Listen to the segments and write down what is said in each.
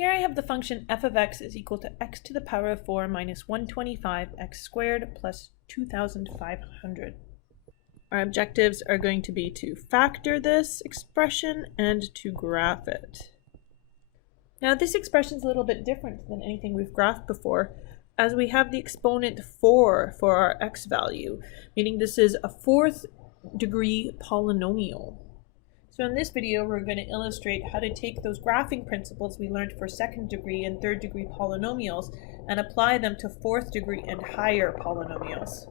Here I have the function f of x is equal to x to the power of 4 minus 125 x squared plus 2,500. Our objectives are going to be to factor this expression and to graph it. Now this expression is a little bit different than anything we've graphed before, as we have the exponent 4 for our x value, meaning this is a 4th degree polynomial. So in this video, we're going to illustrate how to take those graphing principles we learned for 2nd degree and 3rd degree polynomials and apply them to 4th degree and higher polynomials.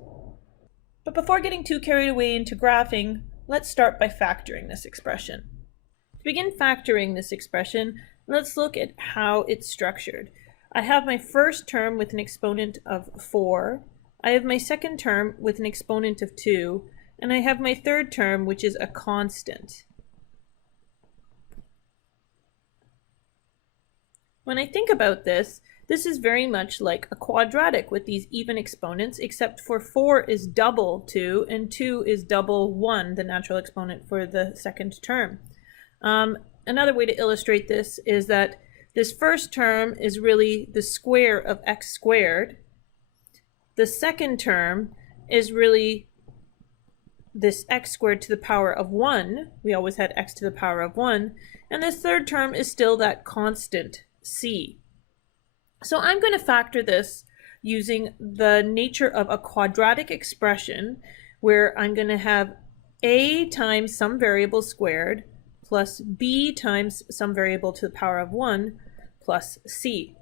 But before getting too carried away into graphing, let's start by factoring this expression. To begin factoring this expression, let's look at how it's structured. I have my first term with an exponent of 4, I have my second term with an exponent of 2, and I have my third term which is a constant. When I think about this, this is very much like a quadratic with these even exponents, except for 4 is double 2 and 2 is double 1, the natural exponent for the second term. Another way to illustrate this is that this first term is really the square of x squared. The second term is really this x squared to the power of 1. We always had x to the power of 1. And this third term is still that constant c. So I'm going to factor this using the nature of a quadratic expression where I'm going to have a times some variable squared plus b times some variable to the power of 1 plus c.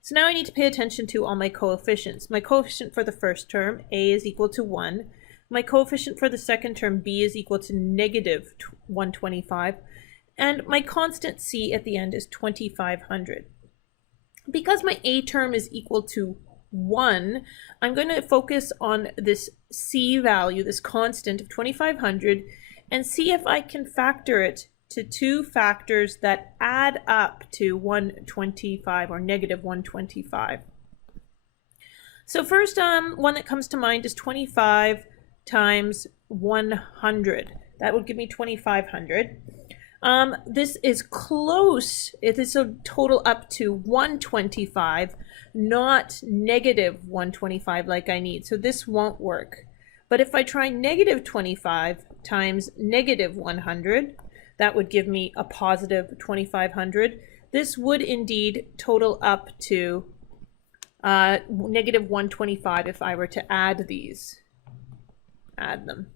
So now I need to pay attention to all my coefficients. My coefficient for the first term, a, is equal to 1. My coefficient for the second term, b, is equal to negative 125. And my constant c at the end is 2,500. Because my a term is equal to 1, I'm going to focus on this c value, this constant of 2,500, and see if I can factor it to two factors that add up to 125 or negative 125. So first one that comes to mind is 25 times 100. That would give me 2,500. This is close. It is a total up to 125, not negative 125 like I need. So this won't work. But if I try negative 25 times negative 100, that would give me a positive 2,500. This would indeed total up to negative 125 if I were to add these. Add them.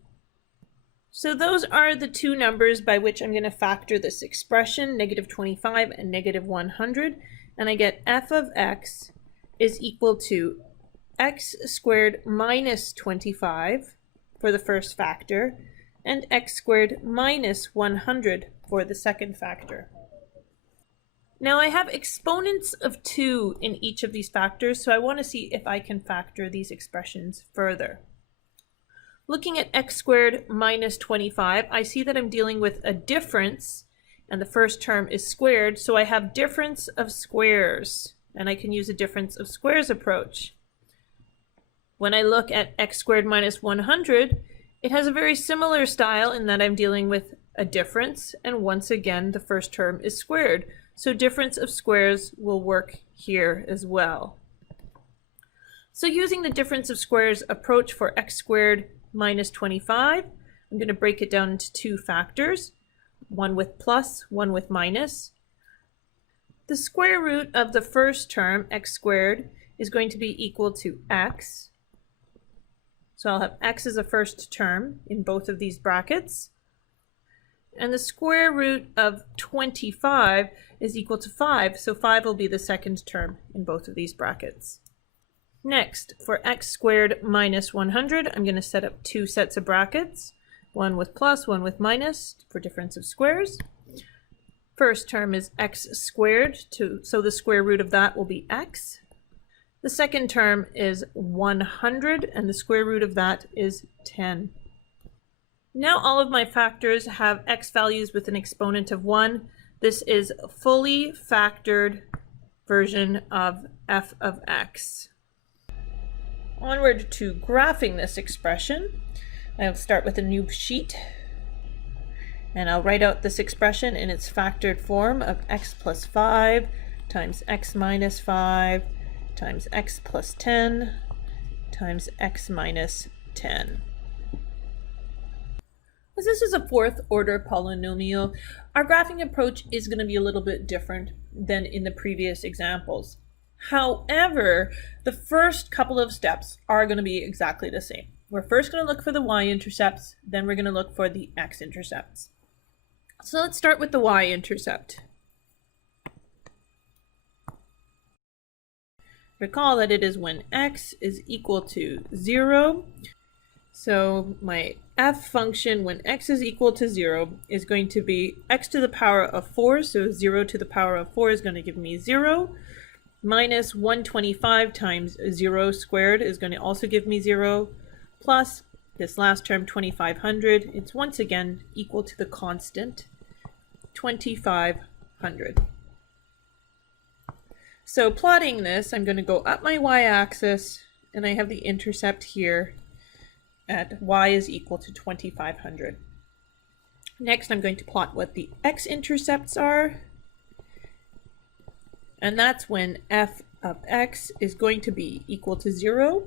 So those are the two numbers by which I'm going to factor this expression, negative 25 and negative 100, and I get f of x is equal to x squared minus 25 for the first factor, and x squared minus 100 for the second factor. Now I have exponents of 2 in each of these factors, so I want to see if I can factor these expressions further. Looking at x squared minus 25, I see that I'm dealing with a difference, and the first term is squared, so I have difference of squares, and I can use a difference of squares approach. When I look at x squared minus 100, it has a very similar style in that I'm dealing with a difference, and once again the first term is squared, so difference of squares will work here as well. So using the difference of squares approach for x squared minus 25, I'm going to break it down into two factors, one with plus, one with minus. The square root of the first term, x squared, is going to be equal to x. So I'll have x as a first term in both of these brackets. And the square root of 25 is equal to 5, so 5 will be the second term in both of these brackets. Next, for x squared minus 100, I'm going to set up two sets of brackets, one with plus, one with minus, for difference of squares. First term is x squared, so the square root of that will be x. The second term is 100, and the square root of that is 10. Now all of my factors have x values with an exponent of 1. This is a fully factored version of f of x. Onward to graphing this expression. I'll start with a new sheet. And I'll write out this expression in its factored form of x plus 5 times x minus 5 times x plus 10 times x minus 10. As this is a fourth order polynomial, our graphing approach is going to be a little bit different than in the previous examples. However, the first couple of steps are going to be exactly the same. We're first going to look for the y-intercepts, then we're going to look for the x-intercepts. So let's start with the y-intercept. Recall that it is when x is equal to 0. So my f function when x is equal to 0 is going to be x to the power of 4. So 0 to the power of 4 is going to give me 0. Minus 125 times 0 squared is going to also give me 0. Plus this last term, 2500. It's once again equal to the constant 2500. So plotting this, I'm going to go up my y-axis, and I have the intercept here at y is equal to 2500. Next, I'm going to plot what the x-intercepts are, and that's when f of x is going to be equal to 0,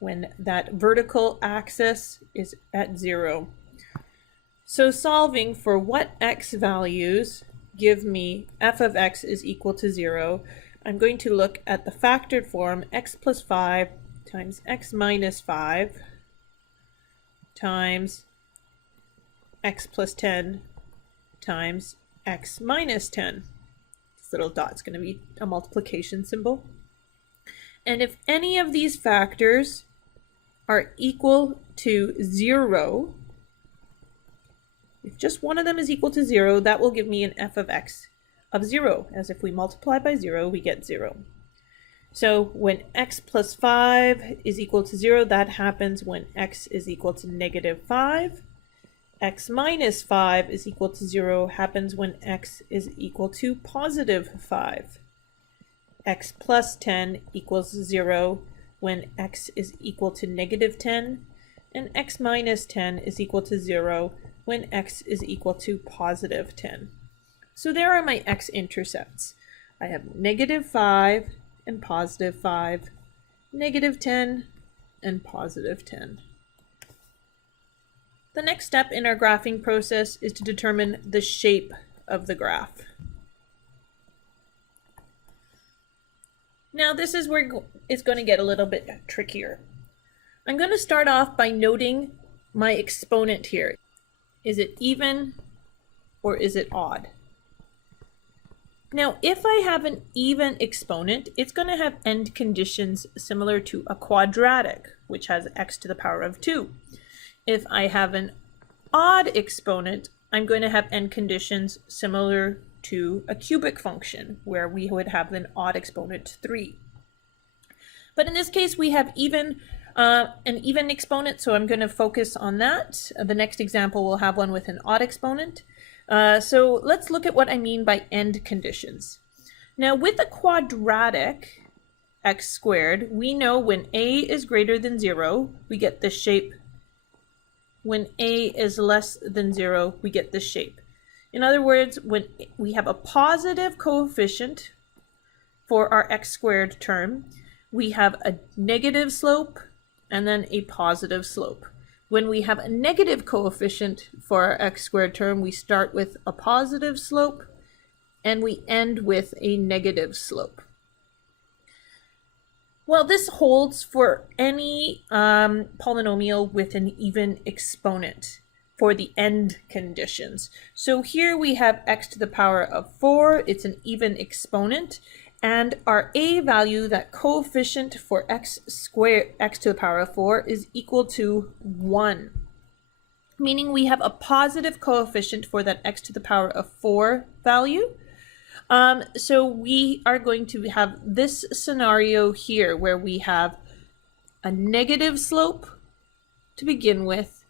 when that vertical axis is at 0. So solving for what x values give me f of x is equal to 0, I'm going to look at the factored form x plus 5 times x minus 5 times x plus 10 times x minus 10. This little dot's going to be a multiplication symbol. And if any of these factors are equal to 0, if just one of them is equal to 0, that will give me an f of x of 0, as if we multiply by 0, we get 0. So when x plus 5 is equal to 0, that happens when x is equal to negative 5. X minus 5 is equal to 0 happens when x is equal to positive 5. X plus 10 equals 0 when x is equal to negative 10. And x minus 10 is equal to 0 when x is equal to positive 10. So there are my x-intercepts. I have negative 5 and positive 5, negative 10 and positive 10. The next step in our graphing process is to determine the shape of the graph. Now this is where it's going to get a little bit trickier. I'm going to start off by noting my exponent here. Is it even or is it odd? Now, if I have an even exponent, it's going to have end conditions similar to a quadratic, which has x to the power of 2. If I have an odd exponent, I'm going to have end conditions similar to a cubic function, where we would have an odd exponent 3. But in this case, we have an even exponent, so I'm going to focus on that. The next example will have one with an odd exponent. So let's look at what I mean by end conditions. Now with a quadratic x squared, we know when a is greater than 0, we get this shape. When a is less than 0, we get this shape. In other words, when we have a positive coefficient for our x squared term, we have a negative slope and then a positive slope. When we have a negative coefficient for our x squared term, we start with a positive slope and we end with a negative slope. Well, this holds for any polynomial with an even exponent for the end conditions. So here we have x to the power of 4, it's an even exponent, and our a value, that coefficient for x to the power of 4, is equal to 1. Meaning we have a positive coefficient for that x to the power of 4 value. So we are going to have this scenario here where we have a negative slope to begin with,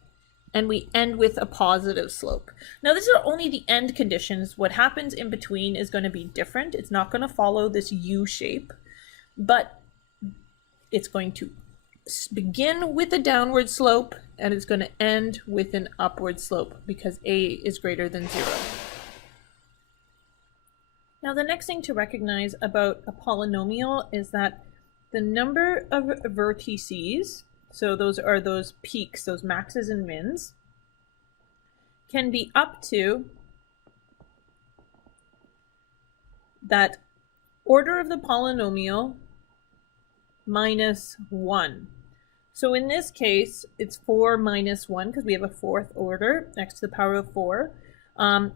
and we end with a positive slope. Now these are only the end conditions. What happens in between is going to be different. It's not going to follow this U shape, but it's going to begin with a downward slope and it's going to end with an upward slope because a is greater than 0. Now the next thing to recognize about a polynomial is that the number of vertices, so those are those peaks, those maxes and mins, can be up to that order of the polynomial minus 1. So in this case, it's 4 minus 1 because we have a fourth order, x to the power of 4.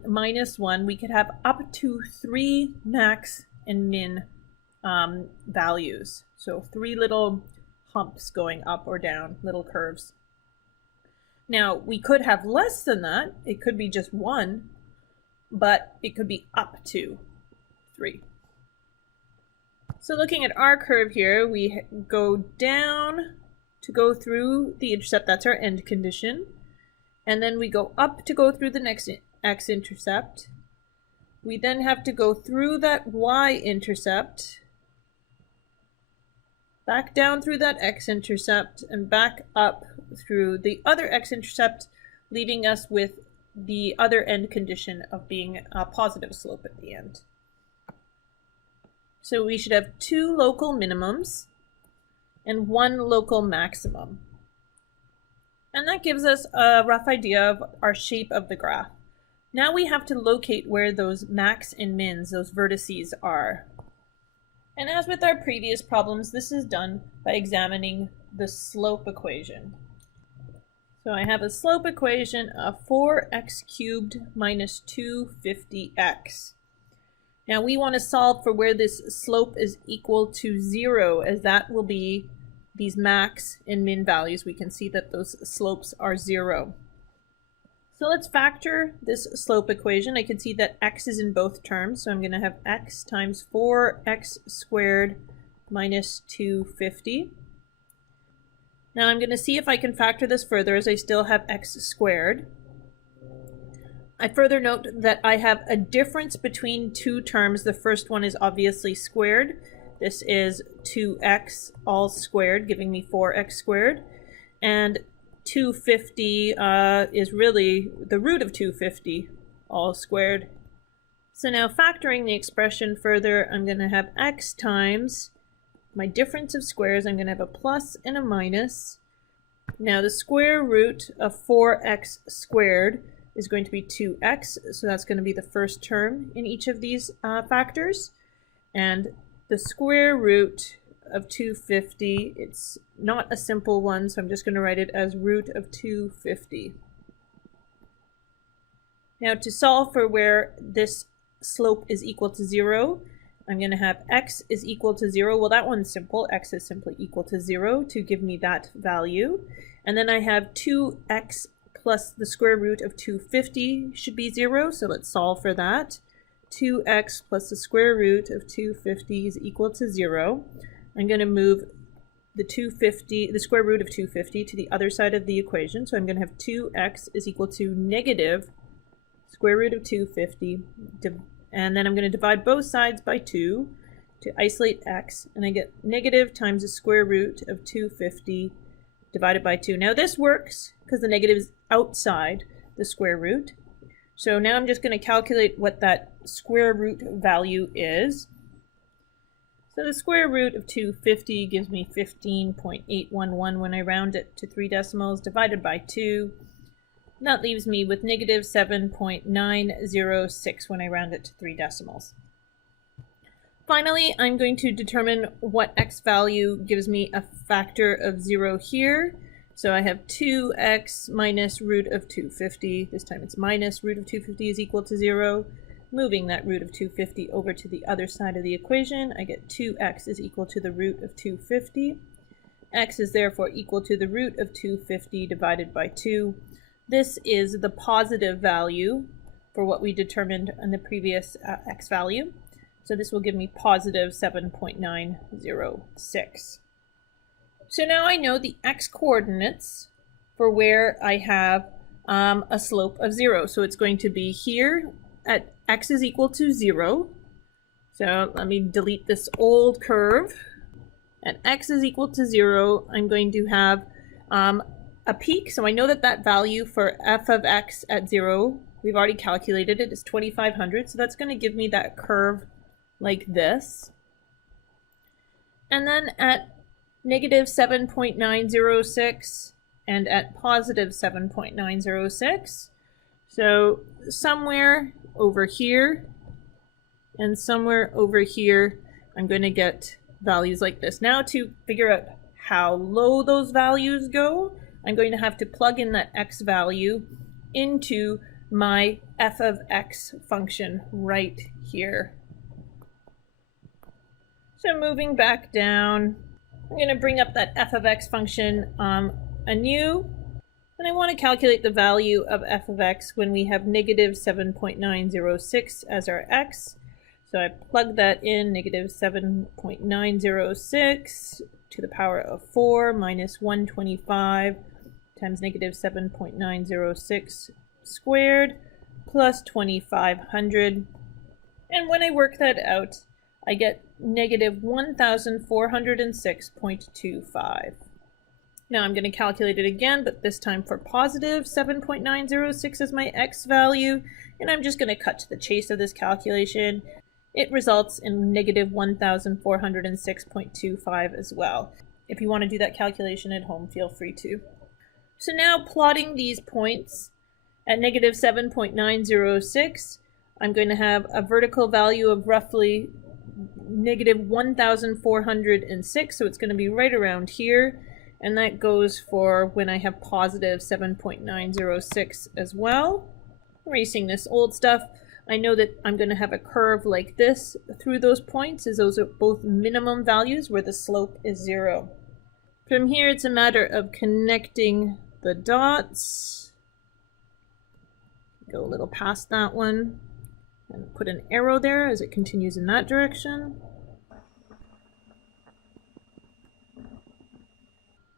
Minus 1, we could have up to 3 max and min values. So 3 little humps going up or down, little curves. Now, we could have less than that. It could be just 1, but it could be up to 3. So looking at our curve here, we go down to go through the intercept, that's our end condition. And then we go up to go through the next x-intercept. We then have to go through that y-intercept, back down through that x-intercept, and back up through the other x-intercept, leaving us with the other end condition of being a positive slope at the end. So we should have 2 local minimums and 1 local maximum. And that gives us a rough idea of our shape of the graph. Now we have to locate where those max and mins, those vertices, are. And as with our previous problems, this is done by examining the slope equation. So I have a slope equation of 4x cubed minus 250x. Now we want to solve for where this slope is equal to 0, as that will be these max and min values. We can see that those slopes are 0. So let's factor this slope equation. I can see that x is in both terms, so I'm going to have x times 4x squared minus 250. Now I'm going to see if I can factor this further, as I still have x squared. I further note that I have a difference between 2 terms. The first one is obviously squared. This is 2x all squared, giving me 4x squared. And 250 is really the root of 250 all squared. So now factoring the expression further, I'm going to have x times my difference of squares. I'm going to have a plus and a minus. Now the square root of 4x squared is going to be 2x, so that's going to be the first term in each of these factors. And the square root of 250, it's not a simple one, so I'm just going to write it as root of 250. Now to solve for where this slope is equal to 0, I'm going to have x is equal to 0. Well, that one's simple. X is simply equal to 0 to give me that value. And then I have 2x plus the square root of 250 should be 0, so let's solve for that. 2x plus the square root of 250 is equal to 0. I'm going to move the square root of 250 to the other side of the equation, so I'm going to have 2x is equal to negative square root of 250, and then I'm going to divide both sides by 2 to isolate x, and I get negative times the square root of 250 divided by 2. Now this works because the negative is outside the square root. So now I'm just going to calculate what that square root value is. So the square root of 250 gives me 15.811 when I round it to 3 decimals, divided by 2. And that leaves me with negative 7.906 when I round it to 3 decimals. Finally, I'm going to determine what x value gives me a factor of 0 here. So I have 2x minus root of 250. This time it's minus root of 250 is equal to 0. Moving that root of 250 over to the other side of the equation, I get 2x is equal to the root of 250. X is therefore equal to the root of 250 divided by 2. This is the positive value for what we determined on the previous x value. So this will give me positive 7.906. So now I know the x coordinates for where I have a slope of 0. So it's going to be here at x is equal to 0. So let me delete this old curve. At x is equal to 0, I'm going to have a peak, so I know that that value for f of x at 0, we've already calculated it, is 2500, so that's going to give me that curve like this. And then at negative 7.906 and at positive 7.906, so somewhere over here and somewhere over here, I'm going to get values like this. Now to figure out how low those values go, I'm going to have to plug in that x value into my f of x function right here. So moving back down, I'm going to bring up that f of x function anew, and I want to calculate the value of f of x when we have negative 7.906 as our x. So I plug that in, negative 7.906 to the power of 4 minus 125 times negative 7.906 squared plus 2500. And when I work that out, I get negative 1406.25. Now I'm going to calculate it again, but this time for positive 7.906 as my x value, and I'm just going to cut to the chase of this calculation. It results in negative 1406.25 as well. If you want to do that calculation at home, feel free to. So now plotting these points at negative 7.906, I'm going to have a vertical value of roughly negative 1406, so it's going to be right around here, and that goes for when I have positive 7.906 as well. Erasing this old stuff, I know that I'm going to have a curve like this through those points, as those are both minimum values where the slope is 0. From here, it's a matter of connecting the dots. Go a little past that one and put an arrow there as it continues in that direction.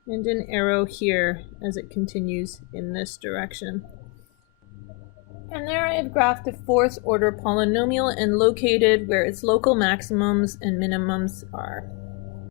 And an arrow here as it continues in this direction. And there I have graphed a fourth order polynomial and located where its local maximums and minimums are.